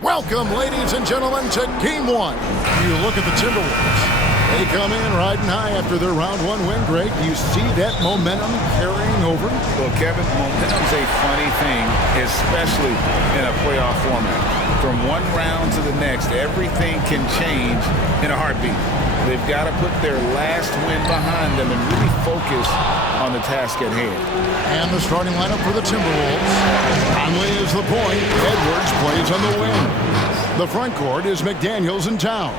Welcome, ladies and gentlemen, to Game 1. You look at the Timberwolves. They come in riding high after their round one win. Greg, you see that momentum carrying over? Well, Kevin, momentum's a funny thing, especially in a playoff format. From one round to the next, everything can change in a heartbeat. They've got to put their last win behind them and really focus on the task at hand. And the starting lineup for the Timberwolves. Conley is the point. Edwards plays on the wing. The front court is McDaniels and Towns.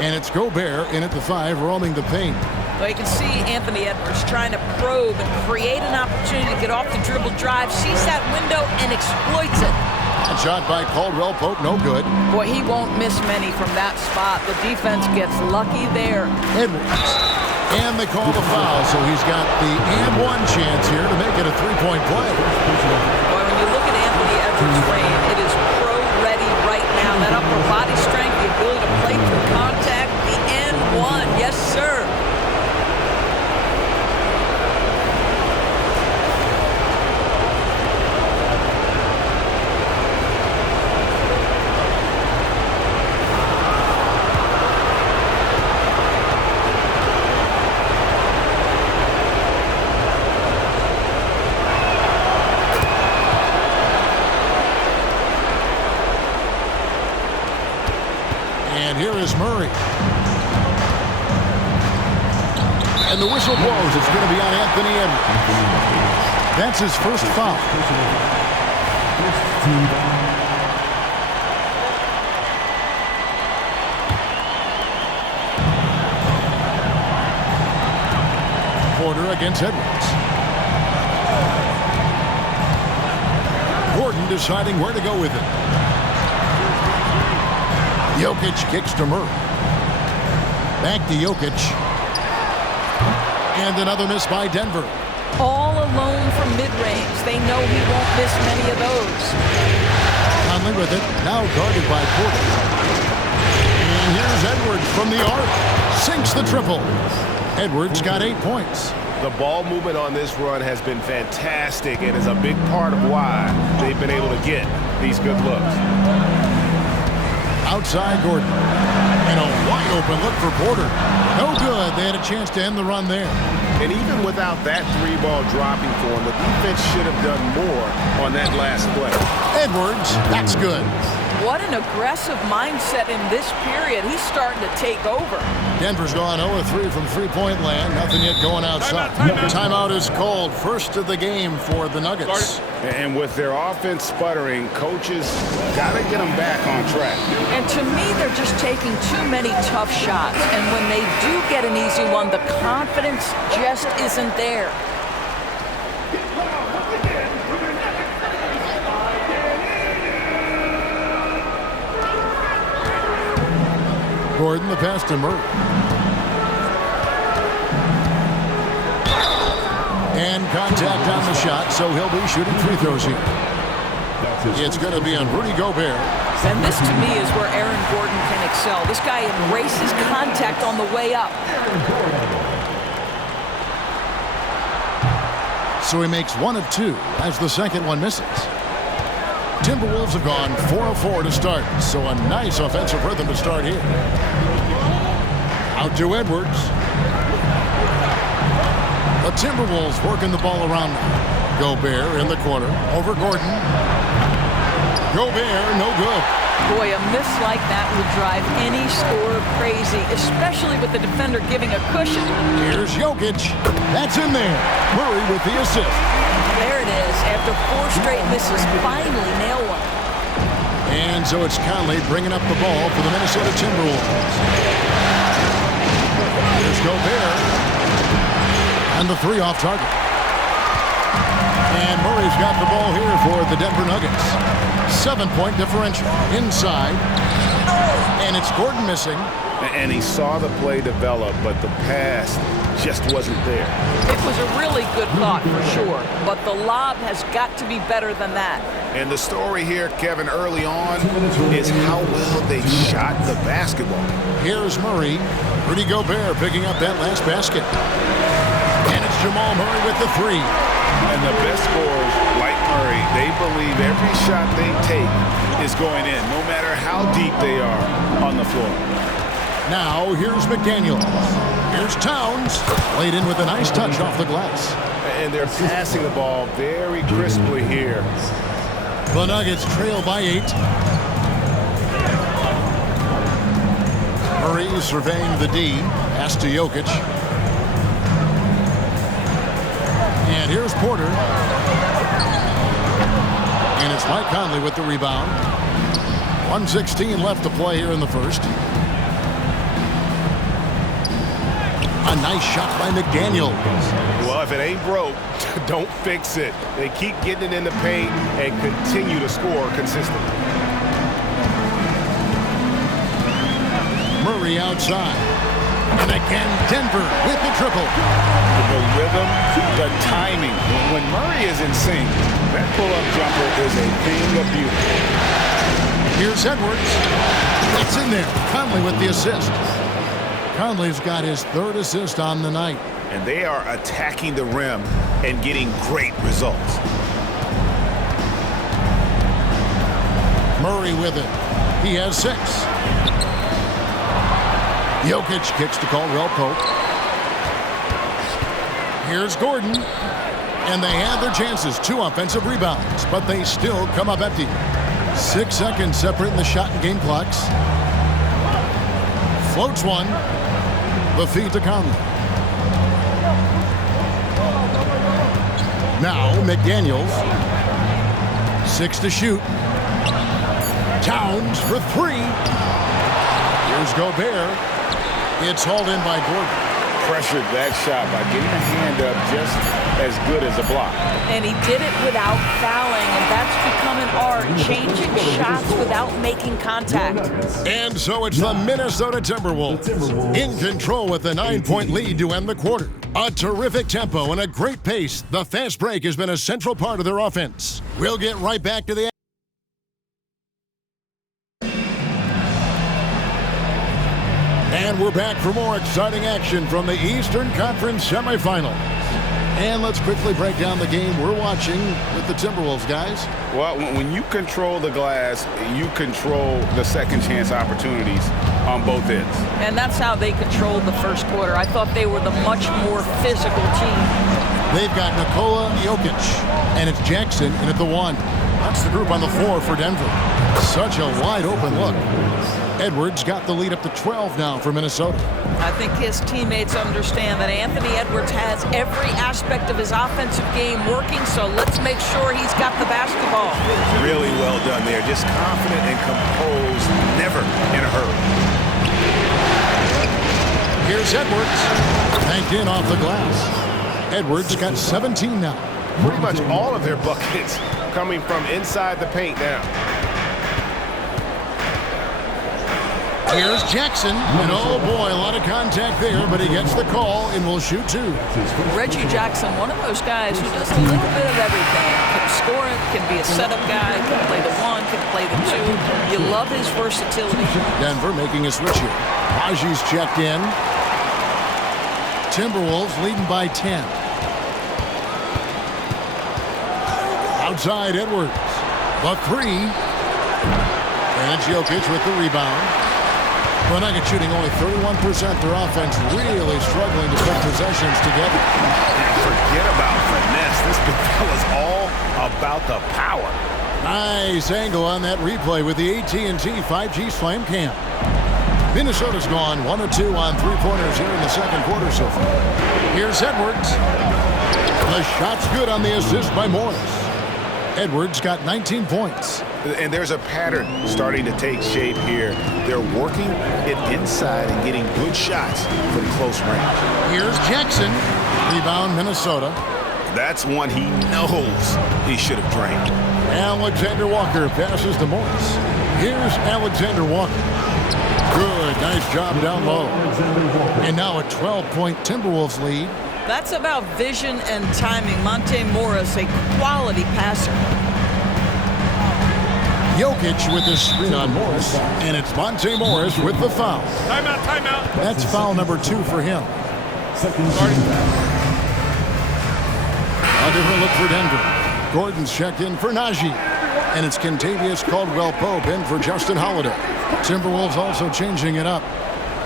And it's Gobert in at the 5, roaming the paint. Well, you can see Anthony Edwards trying to probe and create an opportunity to get off the dribble drive, sees that window, and exploits it. That shot by Caldwell Pope, no good. Boy, he won't miss many from that spot. The defense gets lucky there. Edwards. And they call the foul, so he's got the and one chance here to make it a three-point play. Boy, when you look at Anthony Edwards' frame, it is pro-ready right now. That upper body strength, the ability to play through contact, the and one. Yes, sir. And here is Murray. And the whistle blows. It's going to be on Anthony Edwards. That's his first foul. Porter against Edwards. Gordon deciding where to go with it. Jokic kicks to Murray. Back to Jokic. And another miss by Denver. All alone from mid-range. They know he won't miss many of those. Conley with it. Now guarded by Porter. And here's Edwards from the arc. Sinks the triple. Edwards got 8 points. The ball movement on this run has been fantastic and is a big part of why they've been able to get these good looks. Outside Gordon. And a wide open look for Porter. No good. They had a chance to end the run there. And even without that three ball dropping for him, the defense should have done more on that last play. Edwards, that's good. What an aggressive mindset in this period. He's starting to take over. Denver's gone 0-3 from three-point land. Nothing yet going outside. Timeout is called. First of the game for the Nuggets. And with their offense sputtering, coaches got to get them back on track. And to me, they're just taking too many tough shots. And when they do get an easy one, the confidence just isn't there. Gordon, the pass to Murray. And contact on the shot, so he'll be shooting free throws here. It's going to be on Rudy Gobert. And this, to me, is where Aaron Gordon can excel. This guy embraces contact on the way up. So he makes 1 of 2 as the second one misses. Timberwolves have gone 4 of 4 to start, so a nice offensive rhythm to start here. Out to Edwards. The Timberwolves working the ball around now. Gobert in the corner. Over Gordon. Gobert, no good. Boy, a miss like that would drive any scorer crazy, especially with the defender giving a cushion. Here's Jokic. That's in there. Murray with the assist. There it is. After 4 straight misses, finally nail one. And so it's Conley bringing up the ball for the Minnesota Timberwolves. Here's Gobert. And the 3 off target. And Murray's got the ball here for the Denver Nuggets. 7-point differential. Inside. And it's Gordon missing. And he saw the play develop, but the pass just wasn't there. It was a really good thought for sure, but the lob has got to be better than that. And the story here, Kevin, early on is how well they shot the basketball. Here's Murray. Rudy Gobert picking up that last basket. And it's Jamal Murray with the 3. And the best scorers, like Murray, They believe every shot they take is going in, no matter how deep they are on the floor. Now, here's McDaniels. Here's Towns. Laid in with a nice touch off the glass. And they're passing the ball very crisply here. The Nuggets trail by 8. Murray surveying the D. Pass to Jokic. And here's Porter. And it's Mike Conley with the rebound. 1:16 left to play here in the first. A nice shot by McDaniels. Well, if it ain't broke, don't fix it. They keep getting it in the paint and continue to score consistently. Murray outside. And again, Denver with the triple. The rhythm, the timing. When Murray is in sync, that pull-up jumper is a thing of beauty. Here's Edwards. It's in there. Conley with the assist. Conley's got his 3rd assist on the night. And they are attacking the rim and getting great results. Murray with it. He has 6. Jokic kicks to Caldwell Pope. Here's Gordon. And they had their chances. 2 offensive rebounds, but they still come up empty. 6 seconds separating the shot and game clocks. Floats one. The feed to Conley. Now McDaniels. 6 to shoot. Towns for 3. Here's Gobert. It's hauled in by Gordon. Pressured that shot by getting a hand up just as good as a block. And he did it without fouling, and that's become an art, changing shots without making contact. And so it's the Minnesota Timberwolves in control with a 9-point lead to end the quarter. A terrific tempo and a great pace. The fast break has been a central part of their offense. We'll get right back to the And we're back for more exciting action from the Eastern Conference semifinals. And let's quickly break down the game we're watching with the Timberwolves, guys. Well, when you control the glass, you control the second chance opportunities on both ends. And that's how they controlled the first quarter. I thought they were the much more physical team. They've got Nikola Jokic, and it's Jackson in at the 1. That's the group on the floor for Denver. Such a wide open look. Edwards got the lead up to 12 now for Minnesota. I think his teammates understand that Anthony Edwards has every aspect of his offensive game working, so let's make sure he's got the basketball. Really well done there. Just confident and composed, never in a hurry. Here's Edwards. Banked in off the glass. Edwards got 17 now. Pretty much all of their buckets coming from inside the paint now. Here's Jackson, and oh boy, a lot of contact there, but he gets the call and will shoot 2. Reggie Jackson, one of those guys who does a little bit of everything. Can score it, can be a setup guy, can play the 1, can play the 2. You love his versatility. Denver making a switch here. Haji's checked in. Timberwolves leading by 10. Outside Edwards. The 3. And it's Jokic with the rebound. The Nuggets shooting only 31%. Their offense really struggling to put possessions together. Forget about finesse. This big fella's all about the power. Nice angle on that replay with the AT&T 5G Slam Cam. Minnesota's gone 1 of 2 on 3-pointers here in the second quarter so far. Here's Edwards. The shot's good on the assist by Morris. Edwards got 19 points. And there's a pattern starting to take shape here. They're working it inside and getting good shots from close range. Here's Jackson. Rebound Minnesota. That's one he knows he should have drained. Alexander Walker passes to Morris. Here's Alexander Walker. Good, nice job down low. And now a 12-point Timberwolves lead. That's about vision and timing. Monte Morris, a quality passer. Jokic with the screen on Morris, and it's Monte Morris with the foul. Timeout, timeout. That's foul number 2 for him. A different look for Denver. Gordon's checked in for Najee. And it's Kentavious Caldwell-Pope in for Justin Holiday. Timberwolves also changing it up.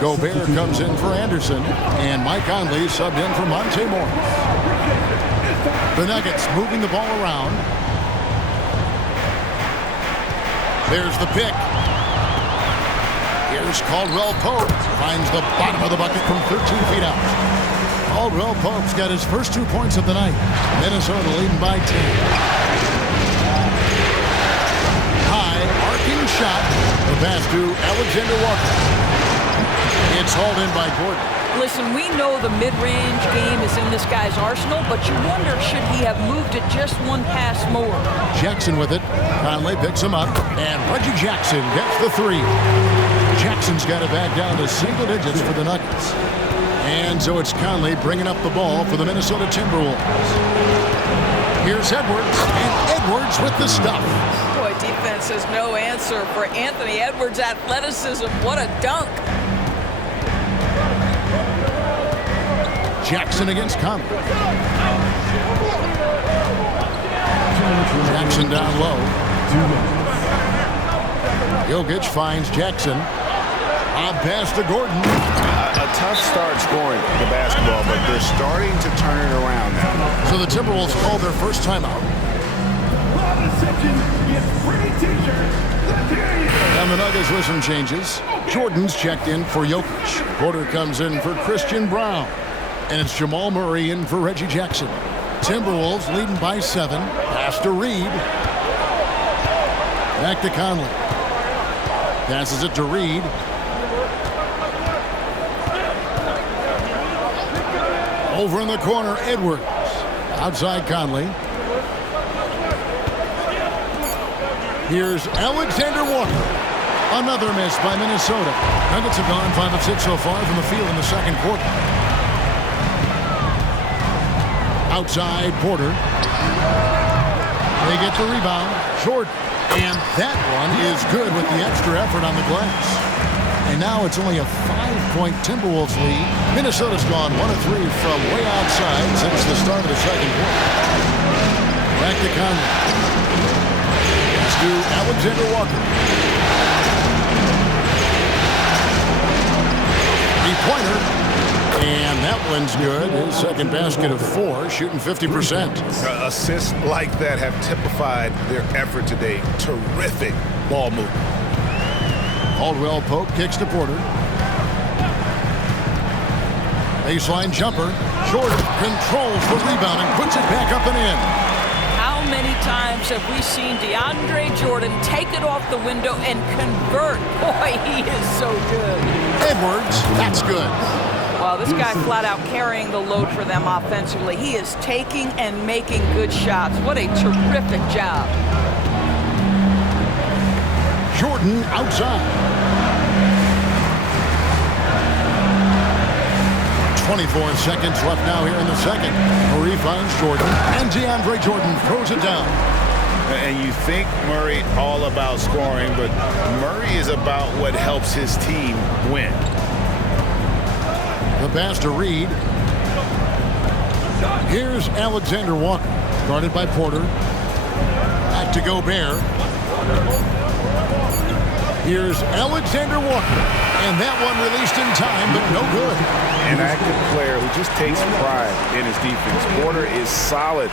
Gobert comes in for Anderson. And Mike Conley subbed in for Monte Morris. The Nuggets moving the ball around. There's the pick. Here's Caldwell-Pope. Finds the bottom of the bucket from 13 feet out. Caldwell-Pope's got his first 2 points of the night. Minnesota leading by 10. High, arcing shot. The pass to Alexander Walker. It's hauled in by Gordon. Listen, we know the mid-range game is in this guy's arsenal, but you wonder, should he have moved it just one pass more? Jackson with it. Conley picks him up, and Reggie Jackson gets the three. Jackson's got it back down to single digits for the Nuggets. And so it's Conley bringing up the ball for the Minnesota Timberwolves. Here's Edwards, and Edwards with the stuff. Boy, defense has no answer for Anthony Edwards' athleticism. What a dunk. Jackson against Conley. Jackson down low. Jokic finds Jackson. A pass to Gordon. A tough start scoring the basketball, but they're starting to turn it around now. So the Timberwolves called their first timeout. And the Nuggets with some changes. Jordan's checked in for Jokic. Porter comes in for Christian Brown. And it's Jamal Murray in for Reggie Jackson. Timberwolves leading by 7. Pass to Reed. Back to Conley. Passes it to Reed. Over in the corner, Edwards. Outside Conley. Here's Alexander Walker. Another miss by Minnesota. Nuggets have gone 5 of 6 so far from the field in the second quarter. Outside Porter. They get the rebound. Short. And that one is good with the extra effort on the glass. And now it's only a 5-point Timberwolves lead. Minnesota's gone 1 of 3 from way outside since the start of the second quarter. Back to Conley. It's to Alexander Walker. Three-pointer. And that one's good. His second basket of 4, shooting 50%. Assists like that have typified their effort today. Terrific ball movement. Caldwell-Pope kicks to Porter. Baseline jumper. Jordan controls the rebound and puts it back up and in. How many times have we seen DeAndre Jordan take it off the window and convert? Boy, he is so good. Edwards, that's good. Well, this guy flat out carrying the load for them offensively. He is taking and making good shots. What a terrific job. Jordan outside. 24 seconds left now here in the second. Murray finds Jordan, and DeAndre Jordan throws it down. And you think Murray all about scoring, but Murray is about what helps his team win. The pass to Reed. Here's Alexander Walker, guarded by Porter. Back to Gobert. Here's Alexander Walker. And that one released in time, but no good. An active player who just takes pride in his defense. Porter is solid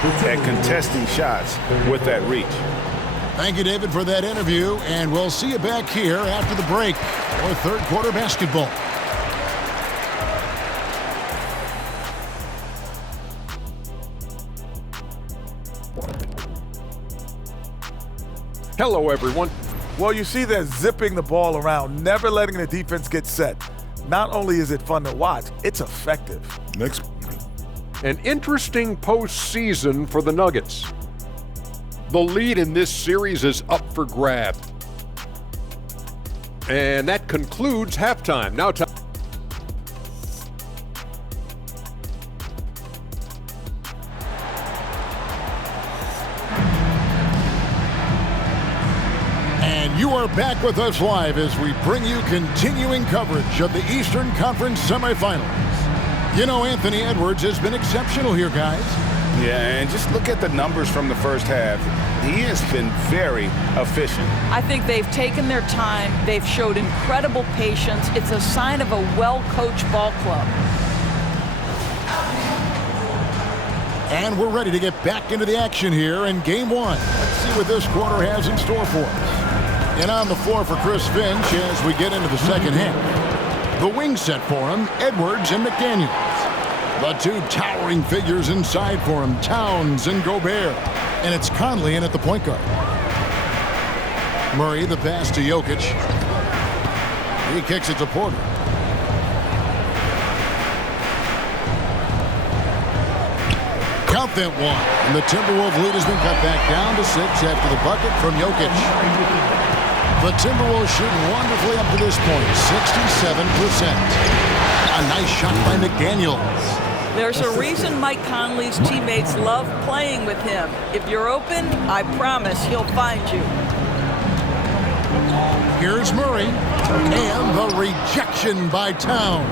at contesting shots with that reach. Thank you, David, for that interview, and we'll see you back here after the break for third quarter basketball. Hello, everyone. Well, you see, they're zipping the ball around, never letting the defense get set. Not only is it fun to watch, it's effective. Next. An interesting postseason for the Nuggets. The lead in this series is up for grabs. And that concludes halftime. Now time. And you are back with us live as we bring you continuing coverage of the Eastern Conference semifinals. You know, Anthony Edwards has been exceptional here, guys. Yeah, and just look at the numbers from the first half. He has been very efficient. I think they've taken their time. They've showed incredible patience. It's a sign of a well-coached ball club. And we're ready to get back into the action here in game one. Let's see what this quarter has in store for us. And on the floor for Chris Finch as we get into the second half. The wing set for him, Edwards and McDaniels. The two towering figures inside for him, Towns and Gobert. And it's Conley in at the point guard. Murray, the pass to Jokic. He kicks it to Porter. Count that one. And the Timberwolves lead has been cut back down to 6 after the bucket from Jokic. The Timberwolves shooting wonderfully up to this point, 67%. A nice shot by McDaniels. There's a reason Mike Conley's teammates love playing with him. If you're open, I promise he'll find you. Here's Murray. And the rejection by Towns.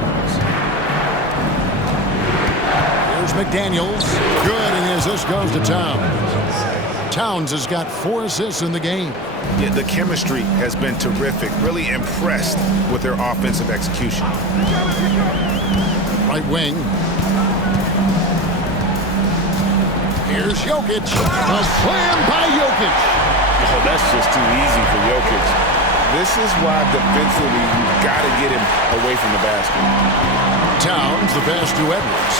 Here's McDaniels. Good, and his assist goes to Towns. Towns has got 4 assists in the game. Yeah, the chemistry has been terrific. Really impressed with their offensive execution. Right wing. Here's Jokic. A slam by Jokic. Oh, that's just too easy for Jokic. This is why defensively you've got to get him away from the basket. Towns, the pass to Edwards.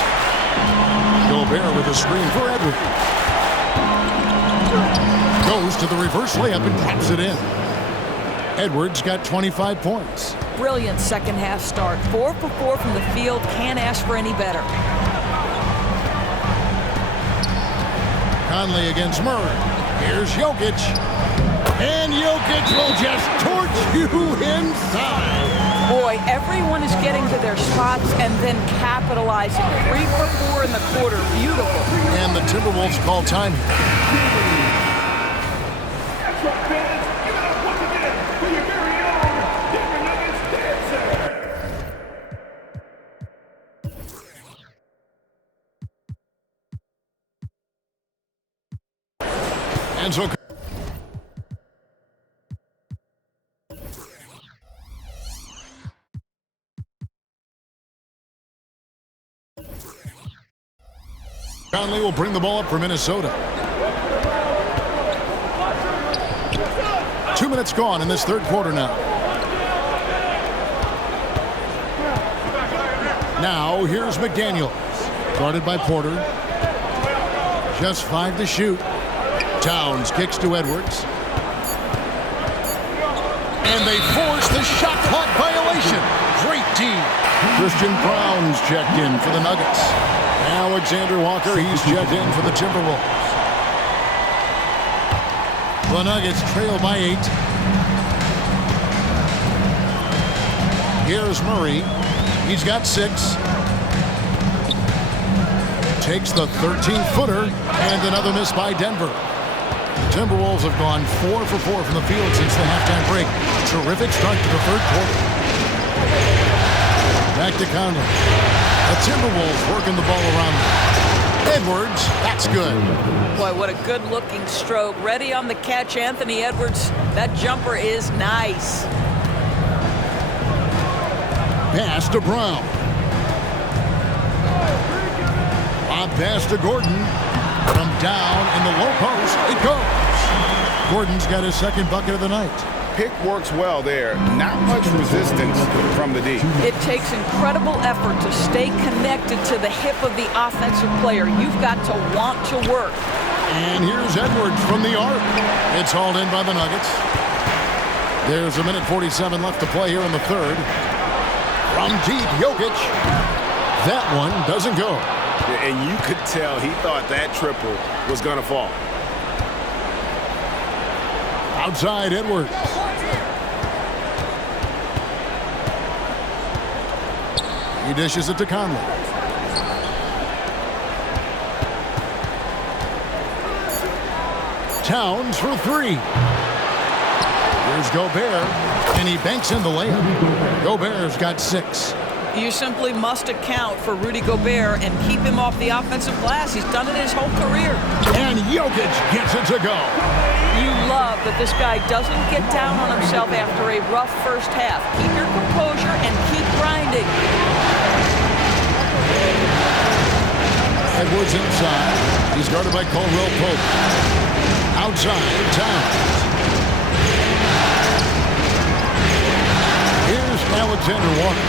Gobert with a screen for Edwards. Goes to the reverse layup and drops it in. Edwards got 25 points. Brilliant second half start. 4 for 4 from the field. Can't ask for any better. Conley against Murray. Here's Jokic. And Jokic will just torch you inside. Boy, everyone is getting to their spots and then capitalizing. 3 for 4 in the quarter. Beautiful. And the Timberwolves call time. And so Conley will bring the ball up for Minnesota. 2 minutes gone in this third quarter now. Now here's McDaniels. Guarded by Porter. Just 5 to shoot. Towns kicks to Edwards. And they force the shot clock violation. Great team. Christian Brown's checked in for the Nuggets. Alexander Walker, he's checked in for the Timberwolves. The Nuggets trail by 8. Here's Murray. He's got 6. Takes the 13-footer and another miss by Denver. The Timberwolves have gone 4 for 4 from the field since the halftime break. Terrific start to the third quarter. Back to Conley. The Timberwolves working the ball around them. Edwards, that's good. Boy, what a good-looking stroke. Ready on the catch, Anthony Edwards. That jumper is nice. Pass to Brown. Lob pass to Gordon. From down in the low post, it goes. Gordon's got his second bucket of the night. Pick works well there. Not much resistance from the D. It takes incredible effort to stay connected to the hip of the offensive player. You've got to want to work. And here's Edwards from the arc. It's hauled in by the Nuggets. There's 1:47 left to play here in the third. From deep, Jokic. That one doesn't go. And you could tell he thought that triple was going to fall. Outside, Edwards. He dishes it to Conley. Towns for 3. Here's Gobert, and he banks in the layup. Gobert's got 6. You simply must account for Rudy Gobert and keep him off the offensive glass. He's done it his whole career. And Jokic gets it to go. You love that this guy doesn't get down on himself after a rough first half. Keep your composure and keep grinding. Edwards inside. He's guarded by Caldwell Pope. Outside, Towns. Here's Alexander Walker.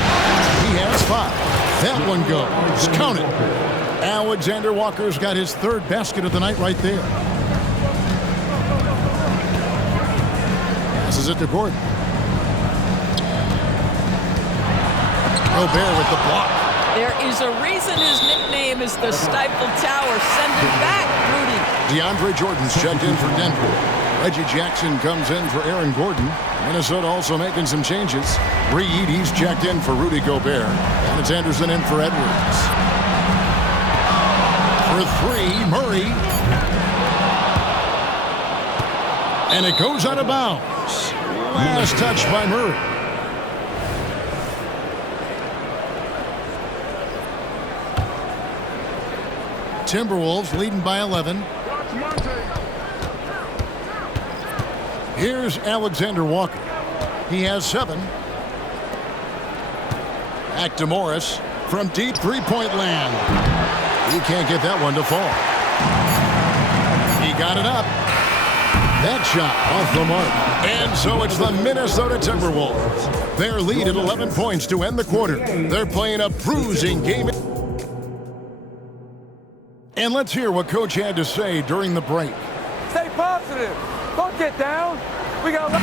He has 5. That one goes. Count it. Alexander Walker's got his 3rd basket of the night right there. Passes it to Gordon. Gobert with the block. There is a reason his nickname is the Stifle Tower. Send him back, Rudy. DeAndre Jordan's checked in for Denver. Reggie Jackson comes in for Aaron Gordon. Minnesota also making some changes. Reed, he's checked in for Rudy Gobert. And it's Anderson in for Edwards. For 3, Murray. And it goes out of bounds. Last touch by Murray. Timberwolves leading by 11. Here's Alexander Walker. He has 7. Back to Morris from deep three-point land. He can't get that one to fall. He got it up. That shot off the mark. And so it's the Minnesota Timberwolves. Their lead at 11 points to end the quarter. They're playing a bruising game. And let's hear what Coach had to say during the break. Stay positive. Don't get down. We got.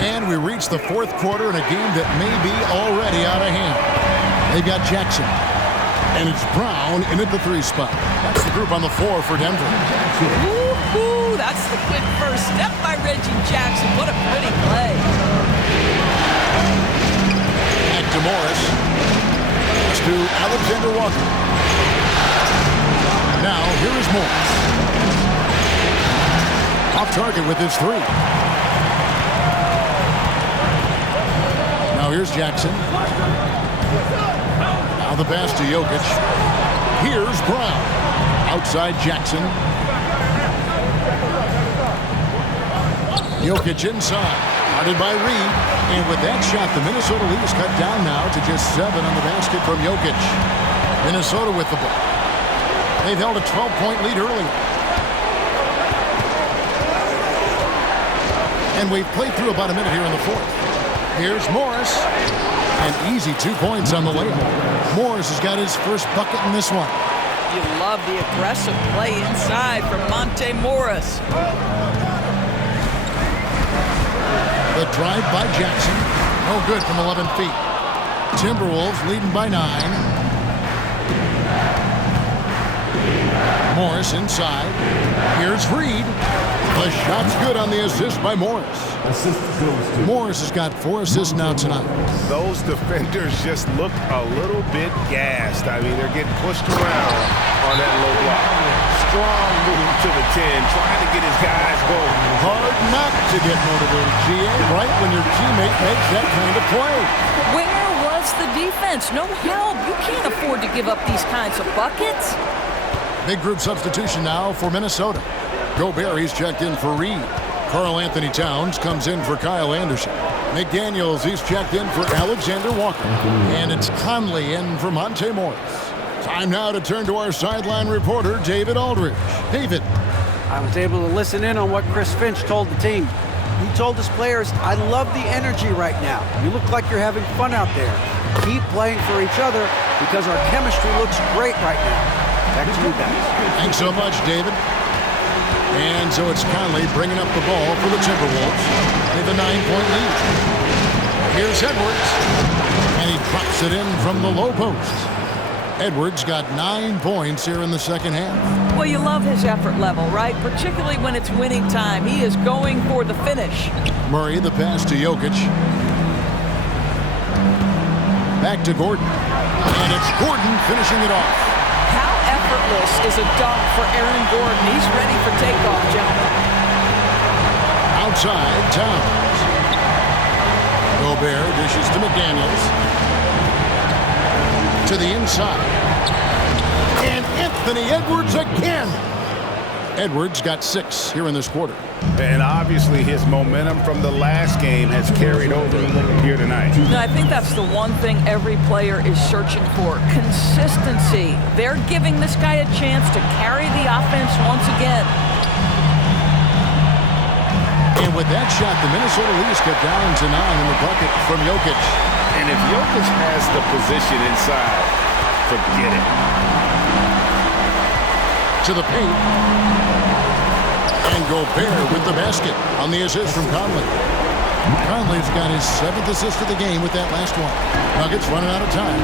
And we reach the 4th quarter in a game that may be already out of hand. They've got Jackson. And it's Brown in at the 3 spot. That's the group on the floor for Denver. Woo-hoo, that's the quick first step by Reggie Jackson. What a pretty play. Back to Morris. Pass to Alexander Walker. Now, here is Morris. Off target with his 3. Now here's Jackson. Now the pass to Jokic. Here's Brown. Outside Jackson. Jokic inside. Guarded by Reed. And with that shot, the Minnesota lead is cut down now to just 7 on the basket from Jokic. Minnesota with the ball. They've held a 12-point lead earlier. And we've played through about a minute here in the 4th. Here's Morris. An easy 2 points on the layup. Morris has got his first bucket in this one. You love the aggressive play inside from Monte Morris. The drive by Jackson. No good from 11 feet. Timberwolves leading by 9. Morris inside. Here's Reed. The shot's good on the assist by Morris. Morris has got 4 assists now tonight. Those defenders just look a little bit gassed. I mean, they're getting pushed around on that low block. Strong move to the 10, trying to get his guys going. Hard not to get motivated, GA, right when your teammate makes that kind of play. Where was the defense? No help. You can't afford to give up these kinds of buckets. Big group substitution now for Minnesota. Gobert, he's checked in for Reed. Karl Anthony Towns comes in for Kyle Anderson. McDaniels, he's checked in for Alexander Walker. And it's Conley in for Monte Morris. Time now to turn to our sideline reporter, David Aldridge. David. I was able to listen in on what Chris Finch told the team. He told his players, I love the energy right now. You look like you're having fun out there. Keep playing for each other because our chemistry looks great right now. Back to you guys. Thanks so much, David. And so it's Conley bringing up the ball for the Timberwolves. They have a 9-point lead. Here's Edwards. And he drops it in from the low post. Edwards got 9 points here in the second half. Well, you love his effort level, right? Particularly when it's winning time. He is going for the finish. Murray, the pass to Jokic. Back to Gordon. And it's Gordon finishing it off. How effortless is a dunk for Aaron Gordon? He's ready for takeoff, gentlemen. Outside, Towns. Gobert dishes to McDaniels. to the inside. And Anthony Edwards again. Edwards got 6 here in this quarter. And obviously his momentum from the last game has carried over here tonight. No, I think that's the one thing every player is searching for. Consistency. They're giving this guy a chance to carry the offense once again. And with that shot, the Minnesota Leafs get down to 9 in the bucket from Jokic. And if Jokic has the position inside, forget it. To the paint. And Gobert with the basket on the assist from Conley. Conley's got his 7th assist of the game with that last one. Nuggets running out of time.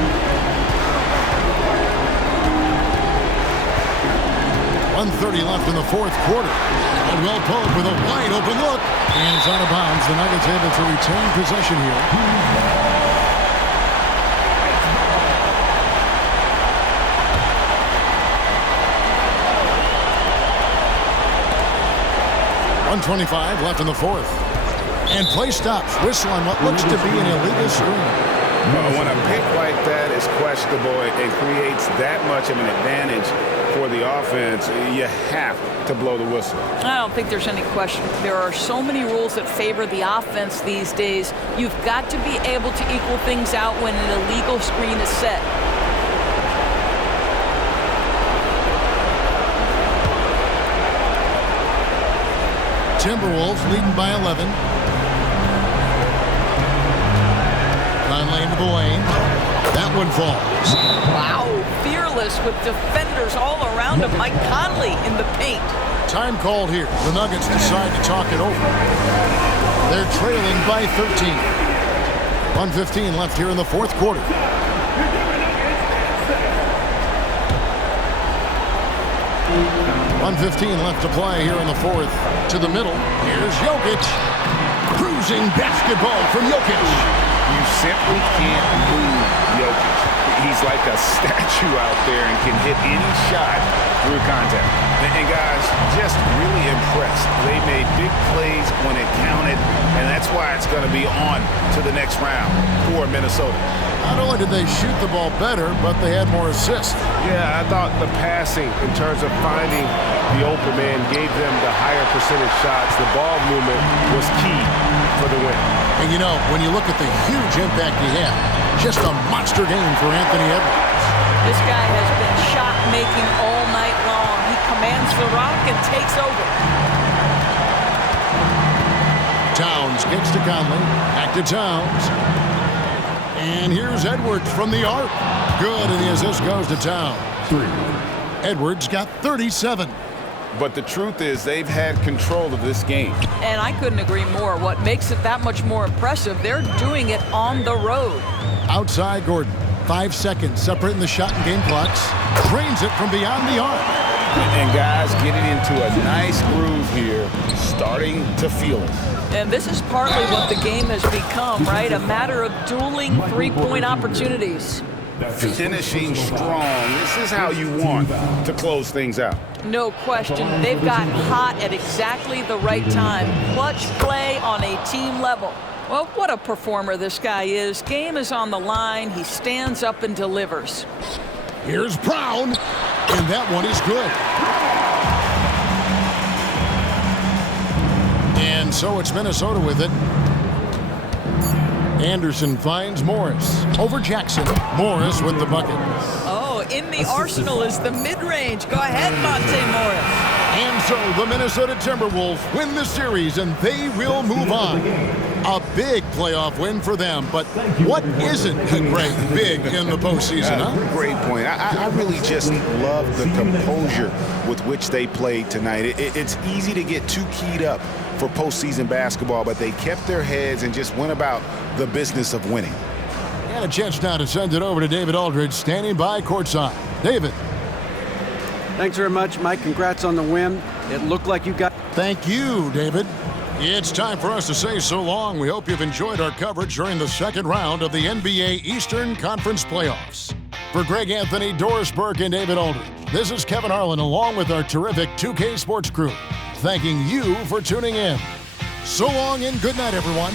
1:30 left in the 4th quarter. Well Pope with a wide open look. And it's out of bounds. The Nuggets able to retain possession here. .125 left in the 4th. And play stops. Whistle on what looks to be an illegal screen. When a pick like that is questionable and creates that much of an advantage for the offense, you have to blow the whistle. I don't think there's any question. There are so many rules that favor the offense these days. You've got to be able to equal things out when an illegal screen is set. Timberwolves leading by 11. Conley into the lane. That one falls. Wow, fearless with defenders all around him. Mike Conley in the paint. Time called here. The Nuggets decide to talk it over. They're trailing by 13. 1:15 left here in the 4th quarter. .115 left to play here in the 4th. To the middle. Here's Jokic. Cruising basketball from Jokic. You simply can't move Jokic. He's like a statue out there and can hit any shot through contact. And guys, just really impressed. They made big plays when it counted, and that's why it's going to be on to the next round for Minnesota. Not only did they shoot the ball better, but they had more assists. Yeah, I thought the passing in terms of finding the open man gave them the higher percentage shots. The ball movement was key for the win. And you know, when you look at the huge impact he had, just a monster game for Anthony Edwards. This guy has been shot-making all night long. He commands the rock and takes over. Towns gets to Conley. Back to Towns. And here's Edwards from the arc. Good, and the assist goes to Towns. Edwards got 37. But the truth is they've had control of this game. And I couldn't agree more. What makes it that much more impressive, they're doing it on the road. Outside Gordon. 5 seconds separating the shot and game clocks. Drains it from beyond the arc. And guys getting into a nice groove here, starting to feel it. And this is partly what the game has become, right? A matter of dueling three-point opportunities. Finishing strong. This is how you want to close things out. No question. They've got hot at exactly the right time. Clutch play on a team level. Well, what a performer this guy is. Game is on the line. He stands up and delivers. Here's Brown, and that one is good. And so it's Minnesota with it. Anderson finds Morris over Jackson. Morris with the bucket. Oh, in the arsenal is the mid-range. Go ahead, Monte Morris. And so the Minnesota Timberwolves win the series, and they will move on. A big playoff win for them, but what isn't great big in the postseason, huh? Great point. I really just love the composure with which they played tonight. It's easy to get too keyed up for postseason basketball, but they kept their heads and just went about the business of winning. And a chance now to send it over to David Aldridge, standing by courtside. David. Thanks very much, Mike. Congrats on the win. It looked like you got... Thank you, David. It's time for us to say so long. We hope you've enjoyed our coverage during the second round of the NBA Eastern Conference Playoffs. For Greg Anthony, Doris Burke, and David Aldridge, this is Kevin Harlan along with our terrific 2K Sports crew, thanking you for tuning in. So long and good night, everyone.